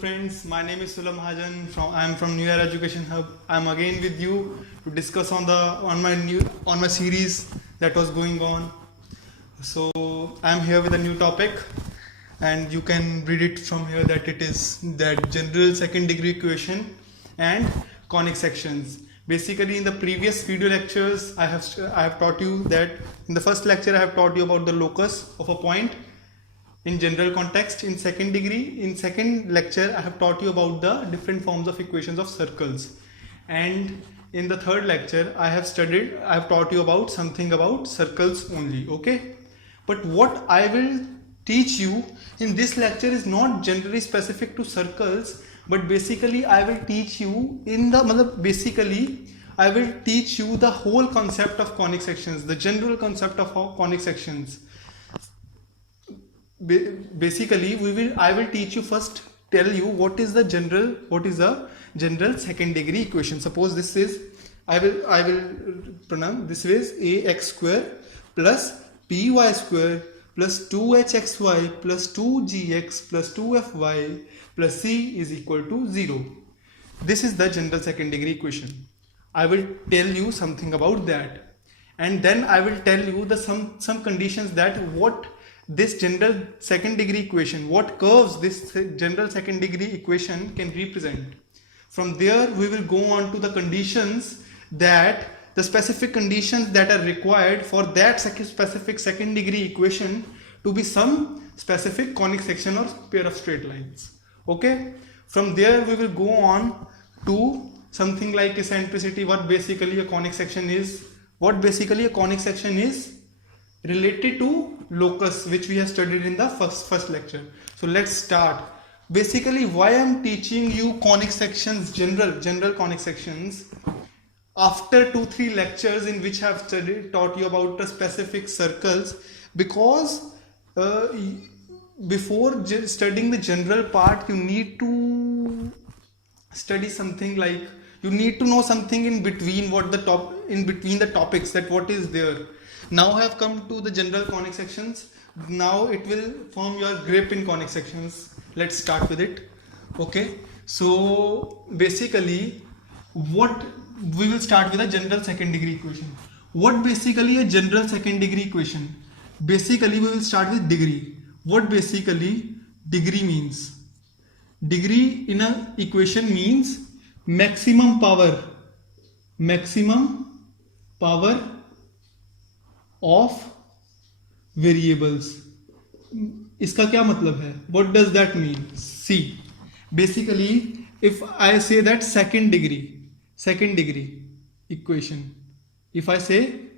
friends, my name is Sulam Hajan. I am from New Era Education Hub. I am again with you to discuss on my series that was going on. So I am here with a new topic, and you can read it from here that it is that general second degree equation and conic sections. Basically, in the previous video lectures, I have taught you that in the first lecture I have taught you about the locus of a point in general context. In second lecture I have taught you about the different forms of equations of circles, and in the third lecture I have taught you about something about circles only. Okay, but what I will teach you in this lecture is not generally specific to circles, but basically I will teach you I will teach you the whole concept of conic sections, the general concept of conic sections. Basically I will teach you first, tell you what is a general second degree equation. Suppose this is, I will pronounce this is ax square plus by square plus 2hxy plus 2gx plus 2fy plus c is equal to 0. This is the general second degree equation. I will tell you something about that, and then I will tell you the some conditions that what this general second degree equation, what curves this general second degree equation can represent. From there we will go on to the conditions, that the specific conditions that are required for that specific second degree equation to be some specific conic section or pair of straight lines. Okay, from there we will go on to something like eccentricity, what basically a conic section is related to locus, which we have studied in the first lecture. So let's start. Basically, why I am teaching you conic sections, general conic sections, after 2-3 lectures in which I have taught you about the specific circles, because before studying the general part, you need to study something like, you need to know something in between the topics, that what is there. Now I have come to the general conic sections. Now it will form your grip in conic sections. Let's start with it. Okay, so basically what we will start with a general second degree equation. What basically a general second degree equation? Basically we will start with degree. What basically degree means? Degree in an equation means maximum power of variables. इसका क्या मतलब है? What does that mean? See, basically if I say that second degree equation, if I say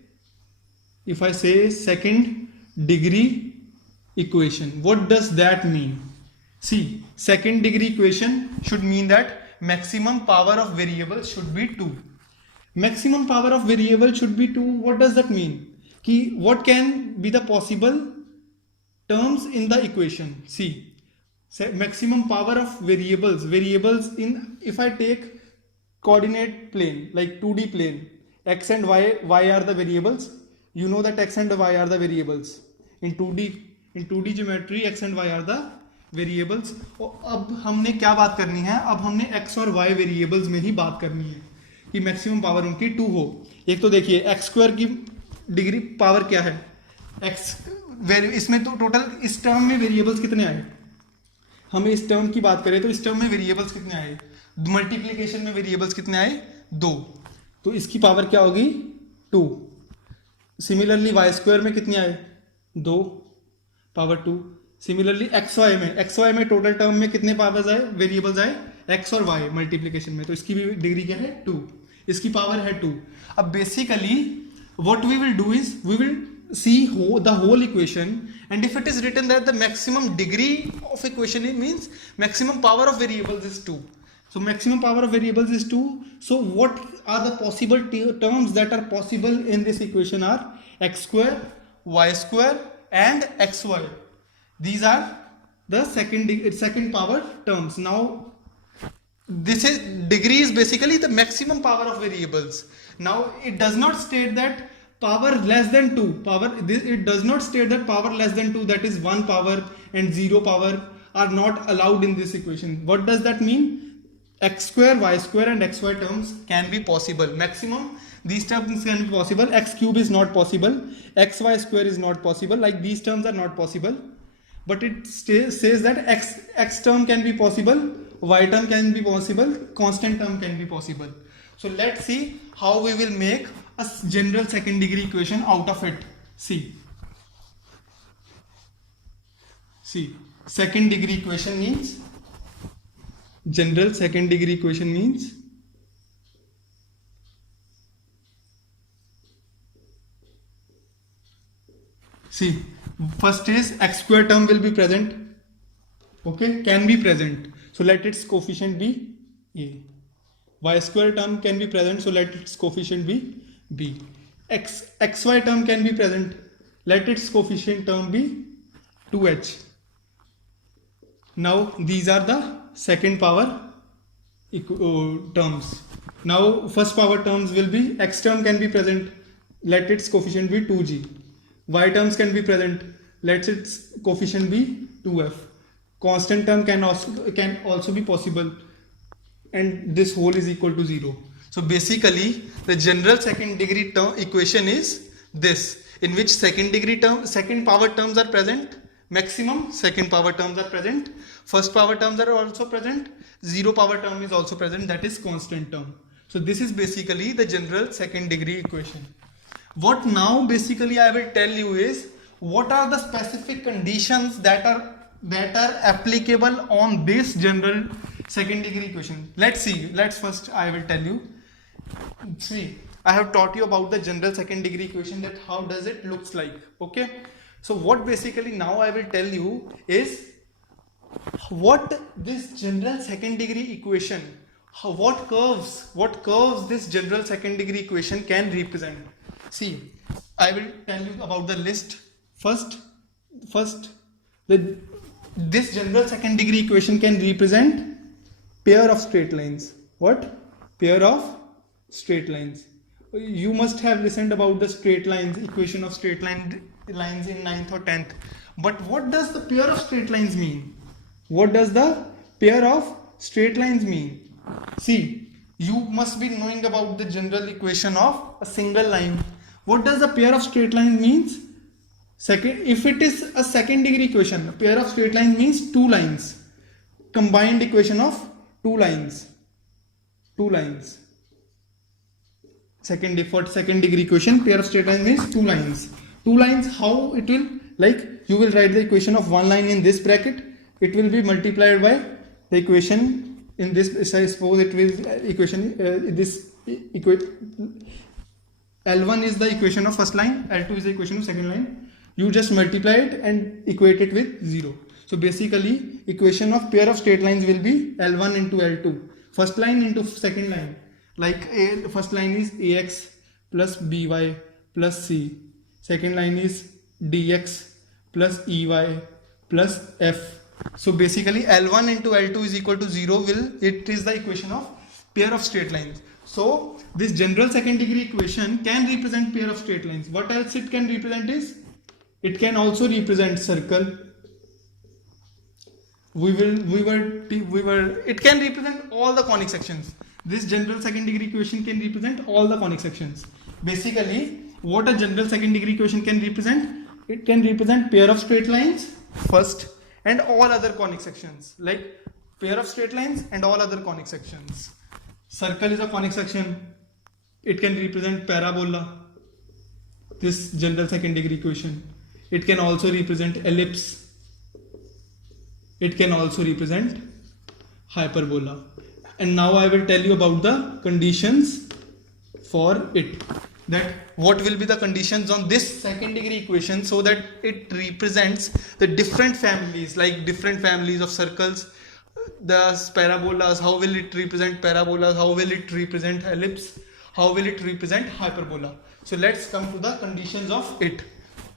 second degree equation, what does that mean? See, second degree equation should mean that maximum power of variables should be 2. Maximum power of variable should be 2. What does that mean? What can be the possible terms in the equation? See, maximum power of variables in, if I take coordinate plane like 2D plane, x and y are the variables. You know that x and y are the variables in 2D geometry. X and y are the variables. और अब हमने क्या बात करनी है? अब हमने x और y वेरिएबल्स में ही बात करनी है कि मैक्सिमम पावर उनकी 2 हो. एक तो देखिए एक्स स्क्वायर की डिग्री पावर क्या है, इसमें तो टोटल इस टर्म में वेरिएबल्स कितने आए? हमें इस टर्म की बात करें तो इस टर्म में वेरिएबल्स कितने आए? मल्टीप्लिकेशन में वेरिएबल्स कितने आए? 2. तो इसकी पावर क्या होगी? 2. सिमिलरली वाई स्क्वायर में कितने आए? 2 पावर 2. सिमिलरली एक्स वाई में टोटल टर्म में कितने पावर्स आए, वेरिएबल्स आए? एक्स और वाई मल्टीप्लिकेशन में, तो इसकी भी डिग्री क्या है? 2. इसकी पावर है 2. अब basically what we will do is we will see the whole equation, and if it is written that the maximum degree of equation, it means maximum power of variables is 2. So maximum power of variables is 2. So what are the possible terms that are possible in this equation are x square, y square and xy. These are the second power terms. Now this is degree is basically the maximum power of variables. Now it does not state that power less than 2 it does not state that power less than 2, that is 1 power and 0 power are not allowed in this equation. What does that mean? X square, y square and xy terms can be possible. Maximum these terms can be possible. X cube is not possible. Xy square is not possible. Like these terms are not possible. But it says that x term can be possible, y term can be possible, constant term can be possible. So let's see how we will make a general second degree equation out of it. See, second degree equation means, general second degree equation means see, first is x square term will be present, okay, can be present, so let its coefficient be a. Y square term can be present, so let its coefficient be b. Xy term can be present, let its coefficient term be 2h. Now these are the second power terms. Now first power terms will be, x term can be present, let its coefficient be 2g. Y terms can be present, let its coefficient be 2f. Constant term can also be possible, and this whole is equal to 0. So basically the general second degree term equation is this, in which second power terms are present, maximum second power terms are present, first power terms are also present, zero power term is also present, that is constant term. So this is basically the general second degree equation. What now basically I will tell you is, what are the specific conditions that are applicable on this general second degree equation. Let's see. Let's first I will tell you. See, I have taught you about the general second degree equation, that how does it looks like. Okay. So what basically now I will tell you is what this general second degree equation, what curves this general second degree equation can represent. See, I will tell you about the list. First, this general second degree equation can represent pair of straight lines. What? Pair of straight lines. You must have listened about the straight lines, equation of straight lines in 9th or 10th. But what does the pair of straight lines mean? What does the pair of straight lines mean? See, you must be knowing about the general equation of a single line. What does the pair of straight lines means? If it is a second degree equation, a pair of straight lines means two lines. Combined equation of two lines. Second degree equation, pair of straight lines means two lines. Two lines, how it will, like you will write the equation of one line in this bracket, it will be multiplied by the equation in this. I suppose it will L1 is the equation of first line, L2 is the equation of second line. You just multiply it and equate it with 0. So basically equation of pair of straight lines will be L1 into L2, first line into second line. Like first line is ax plus by plus c, second line is dx plus ey plus f. So basically L1 into L2 is equal to 0 it is the equation of pair of straight lines. So this general second degree equation can represent pair of straight lines. What else it can represent is, it can also represent circle. It can represent all the conic sections. This general second degree equation can represent all the conic sections. Basically, what a general second degree equation can represent, it can represent pair of straight lines first and all other conic sections, like pair of straight lines and all other conic sections. Circle is a conic section. It can represent parabola, this general second degree equation. It can also represent ellipse. It can also represent hyperbola. And now I will tell you about the conditions for it. That what will be the conditions on this second degree equation so that it represents the different families, like different families of circles, the parabolas, how will it represent parabolas, how will it represent ellipse, how will it represent hyperbola. So let's come to the conditions of it.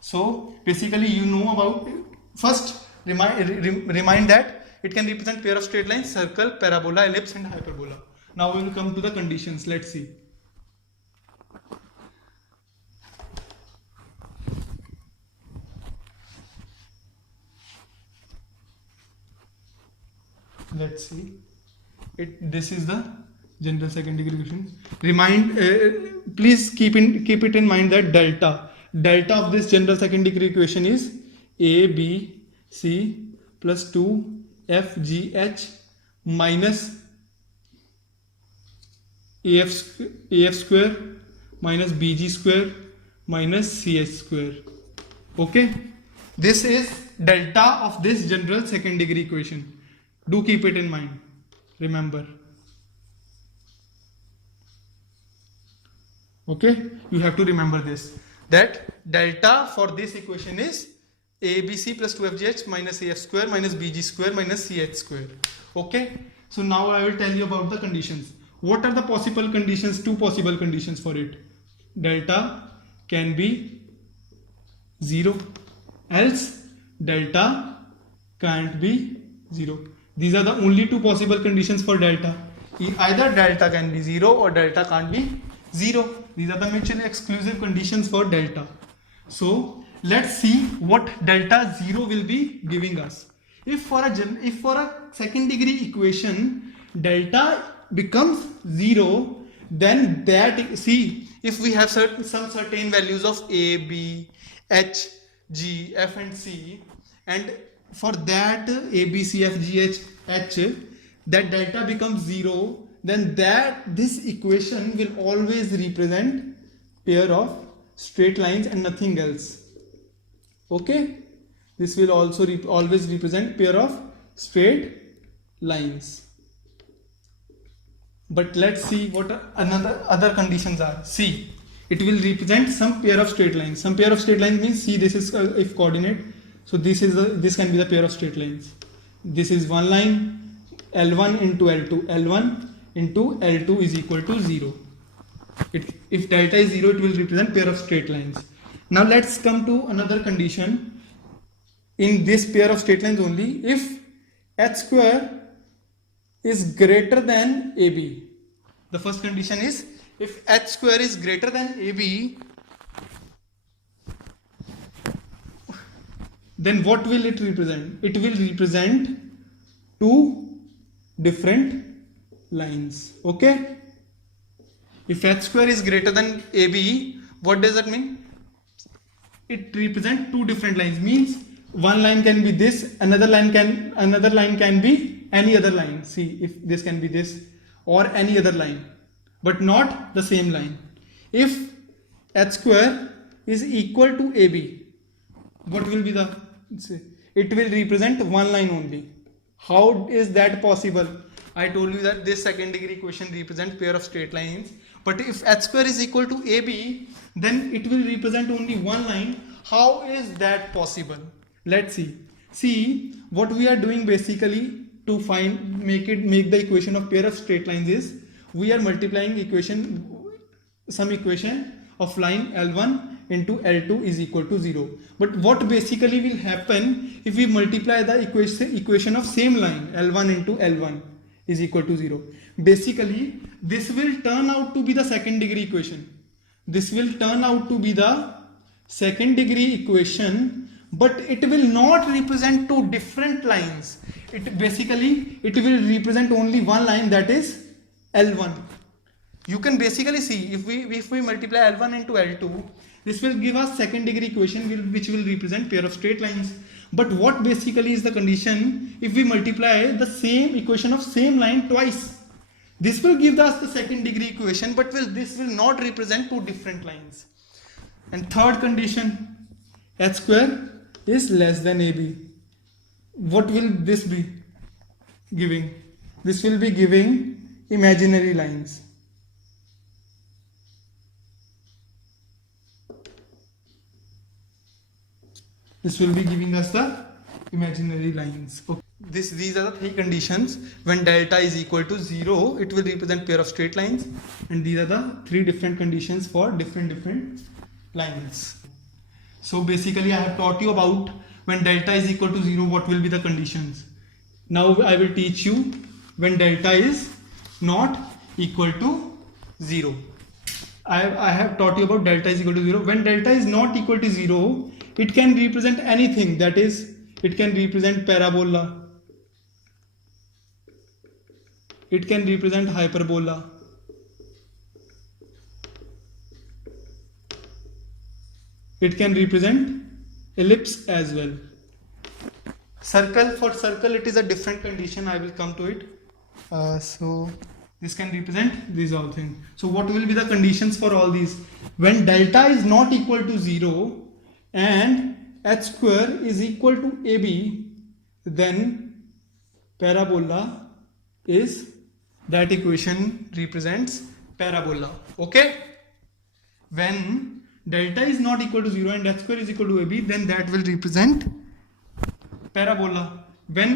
So basically you know about, first remind that it can represent pair of straight lines, circle, parabola, ellipse and hyperbola. Now we will come to the conditions. Let's see. let's see it. This is the general second degree equation. Please keep it in mind that delta of this general second degree equation is a b c plus 2 f g h minus af square minus bg square minus ch square. Okay, this is delta of this general second degree equation. Do keep it in mind, remember. Okay, you have to remember this, that delta for this equation is abc plus 2fgh minus af square minus bg square minus ch square. Okay, so now I will tell you about the conditions. What are the possible conditions? Two possible conditions for it. Delta can be 0, else delta can't be 0. These are the only two possible conditions for delta. Either delta can be 0 or delta can't be 0. These are the mutually exclusive conditions for delta. So let's see what delta 0 will be giving us. If for a second degree equation delta becomes 0, then that, see, if we have some certain values of a, b, h, g, f and c, and for that a, b, c, f, g, h, that delta becomes 0, then this equation will always represent pair of straight lines and nothing else. Okay, this will also always represent pair of straight lines. But let's see what other conditions are. See, it will represent some pair of straight lines. Some pair of straight lines means, see, this is if coordinate, so this can be the pair of straight lines. This is one line, L1 into L2, L1 into L2 is equal to 0. If delta is 0, it will represent pair of straight lines. Now let's come to another condition. In this pair of straight lines only, if h square is greater than AB. The first condition is, if h square is greater than AB, then what will it represent? It will represent two different lines. Okay, if h square is greater than AB, what does that mean? It represents two different lines, means one line can be this, another line can be any other line. See, if this can be this or any other line, but not the same line. If h square is equal to AB, what will be the, it will represent one line only. How is that possible? I told you that this second degree equation represents pair of straight lines, but if h square is equal to AB, then it will represent only one line. How is that possible? Let's see. See, what we are doing basically to make the equation of pair of straight lines is, we are multiplying some equation of line L1 into L2 is equal to 0. But what basically will happen if we multiply the equation of same line L1 into L1 is equal to 0? Basically, this will turn out to be the second degree equation. This will turn out to be the second degree equation, but it will not represent two different lines. It will represent only one line, that is L1. You can basically see, if we multiply L1 into L2, this will give us second degree equation which will represent pair of straight lines. But what basically is the condition? If we multiply the same equation of same line twice, this will give us the second degree equation, but this will not represent two different lines. And third condition, h square is less than AB. What will this be giving? This will be giving imaginary lines. This will be giving us the imaginary lines. Okay. These are the three conditions. When delta is equal to 0, it will represent pair of straight lines, and these are the three different conditions for different lines. So basically I have taught you about when delta is equal to 0, what will be the conditions. Now I will teach you when delta is not equal to 0. I have taught you about delta is equal to 0. When delta is not equal to 0, it can represent anything, that is, it can represent parabola, it can represent hyperbola. It can represent ellipse as well. Circle, for circle it is a different condition, I will come to it. So this can represent these all things. So what will be the conditions for all these? When delta is not equal to 0 and h square is equal to AB, then parabola is, that equation represents parabola. Okay? When delta is not equal to 0 and h square is equal to AB, then that will represent parabola. When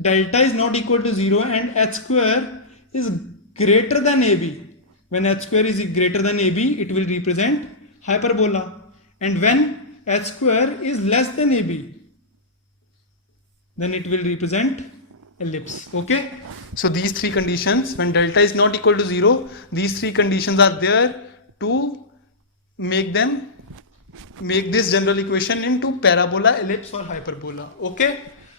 delta is not equal to 0 and h square is greater than AB, when h square is greater than AB, it will represent hyperbola. And when h square is less than AB, then it will represent ellipse. Okay? So these three conditions, when delta is not equal to 0, these three conditions are there to make this general equation into parabola, ellipse or hyperbola. Okay?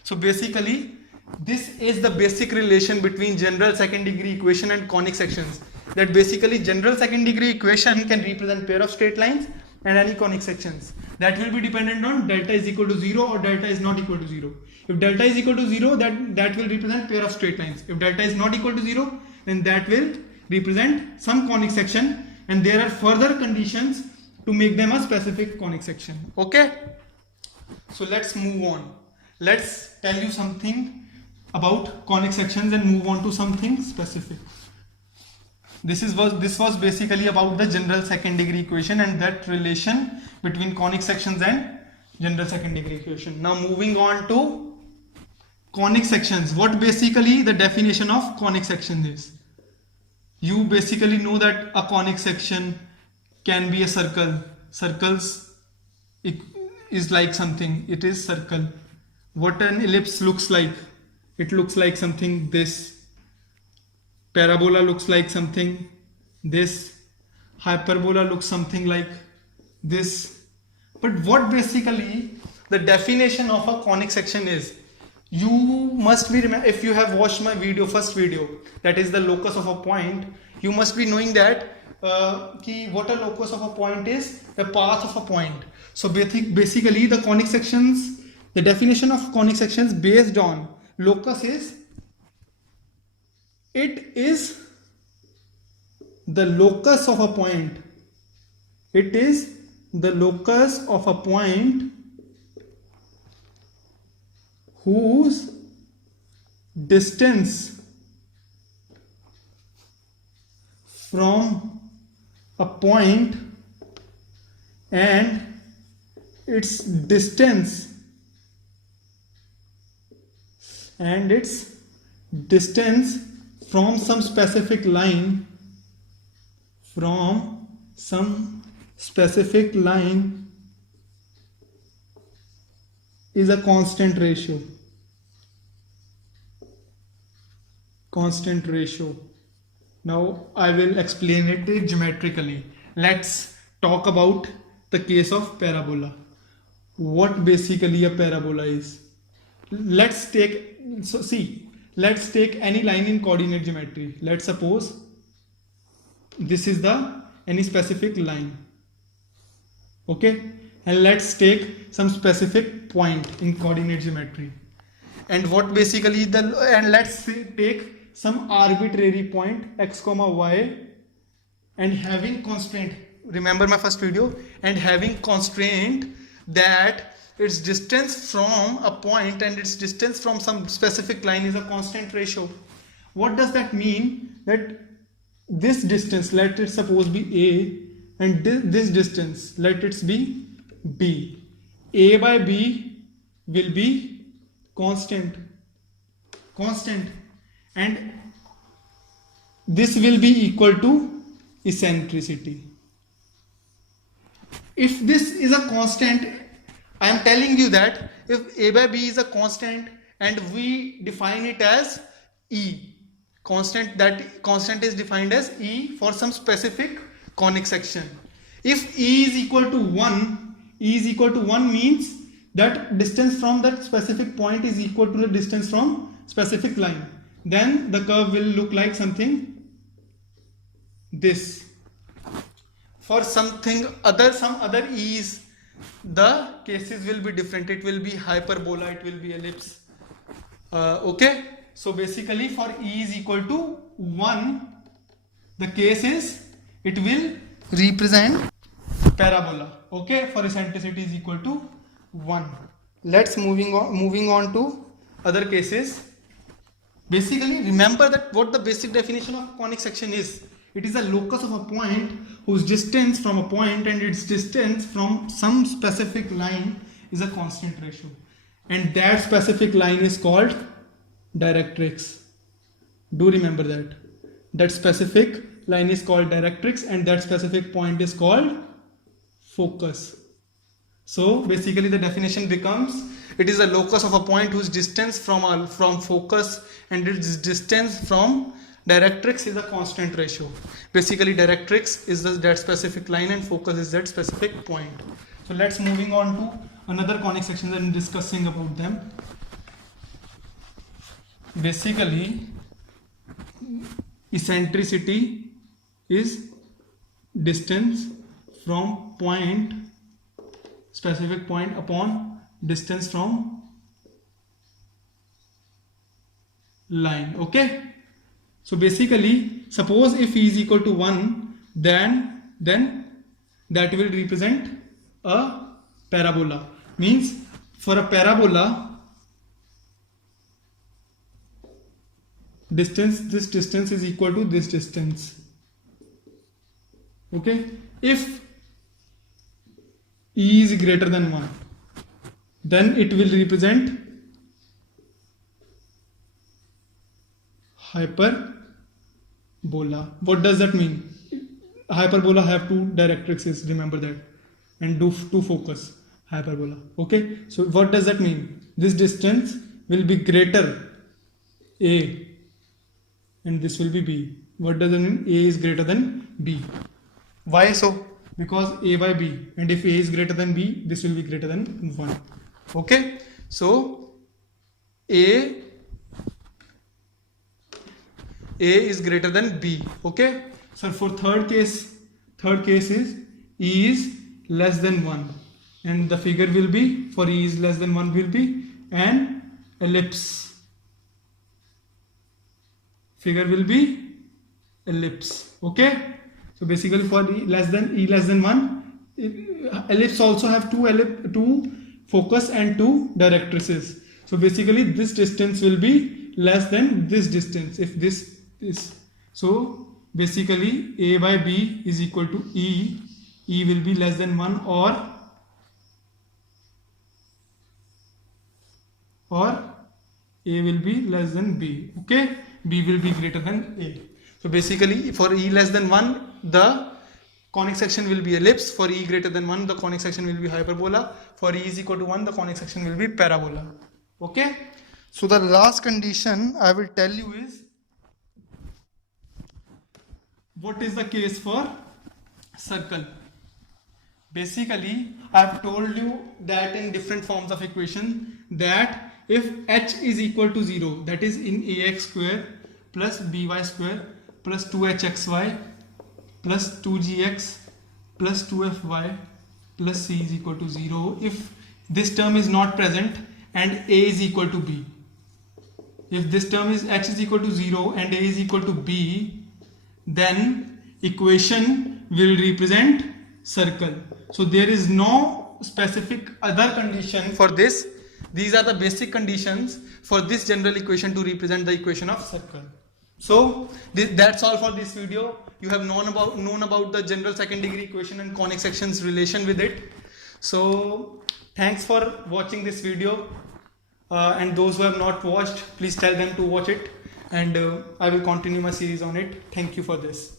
So basically this is the basic relation between general second degree equation and conic sections. That basically general second degree equation can represent pair of straight lines and any conic sections. That will be dependent on delta is equal to 0 or delta is not equal to 0. If delta is equal to 0, that will represent pair of straight lines. If delta is not equal to 0, then that will represent some conic section, and there are further conditions to make them a specific conic section. Okay? So let's move on. Let's tell you something about conic sections and move on to something specific. This was basically about the general second degree equation and that relation between conic sections and general second degree equation. Now moving on to conic sections. What basically the definition of conic section is? You basically know that a conic section can be a circle. Circles is like something. It is circle. What an ellipse looks like? It looks like something this. Parabola looks like something this. Hyperbola looks something like this. But what basically the definition of a conic section is? You must be, if you have watched my first video, that is the locus of a point, you must be knowing that what a locus of a point is, the path of a point. So basically the conic sections, the definition of conic sections based on locus is, it is the locus of a point. It is the locus of a point whose distance from a point and its distance from some specific line is a constant ratio. Now I will explain it geometrically. Let's talk about the case of parabola. What basically a parabola is? Let's take any line in coordinate geometry. Let's suppose this is any specific line. Okay? And let's take some specific point in coordinate geometry. And what basically and let's take some arbitrary point x comma y and having constraint. Remember my first video? And having constraint that its distance from a point and its distance from some specific line is a constant ratio. What does that mean? That this distance, let it suppose be A, and this distance, let it be B. A by B will be constant, and this will be equal to eccentricity. If this is a constant, I am telling you that if A by B is a constant and we define it as E, that constant is defined as E for some specific conic section. If E is equal to 1, means that distance from that specific point is equal to the distance from specific line. then the curve will look like something this. For some other e's, the cases will be different. It will be hyperbola, it will be ellipse. Okay, so basically for e is equal to 1, the case is it will represent parabola. Okay, for eccentricity is equal to 1. Let's moving on to other cases. Basically, remember that what the basic definition of conic section is. It is a locus of a point whose distance from a point and its distance from some specific line is a constant ratio. And that specific line is called directrix. Do remember that. That specific line is called directrix and that specific point is called focus. So basically the definition becomes, it is a locus of a point whose distance from focus and its distance from directrix is a constant ratio. Basically directrix is that specific line and focus is that specific point. So let's moving on to another conic section and discussing about them. Basically eccentricity is distance from point, specific point upon distance from line. Okay, so basically suppose if e is equal to 1, then that will represent a parabola. Means for a parabola, this distance is equal to this distance. Okay, if e is greater than 1, then it will represent hyperbola. What does that mean? Hyperbola have two directrices, remember that, and two focus. Hyperbola. Okay, so what does that mean? This distance will be greater a and this will be b. What does it mean? A is greater than b. Why so? Because a by b, and if a is greater than b, this will be greater than 1. Okay, so a is greater than b. Okay, so for third case is e is less than 1, and the figure will be, for e is less than 1, will be an ellipse. Figure will be ellipse. Okay, so basically for e less than 1, ellipse also have two focus and two directrices. So basically this distance will be less than this distance. If this is so, basically a by b is equal to e will be less than 1 or a will be less than b. Okay, b will be greater than a. So basically for e less than 1, the conic section will be ellipse. For e greater than 1, the conic section will be hyperbola. For e is equal to 1, the conic section will be parabola. Okay, so the last condition I will tell you is, what is the case for circle? Basically I have told you that in different forms of equation, that if h is equal to 0, that is in ax square plus by square plus 2hxy plus 2gx plus 2fy plus c is equal to 0, if this term is not present and a is equal to b. If this term is h is equal to 0 and a is equal to b, then equation will represent circle. So there is no specific other condition for this. These are the basic conditions for this general equation to represent the equation of circle. So that's all for this video. You have known about the general second degree equation and conic sections relation with it. So thanks for watching this video, and those who have not watched, please tell them to watch it, and I will continue my series on it. Thank you for this.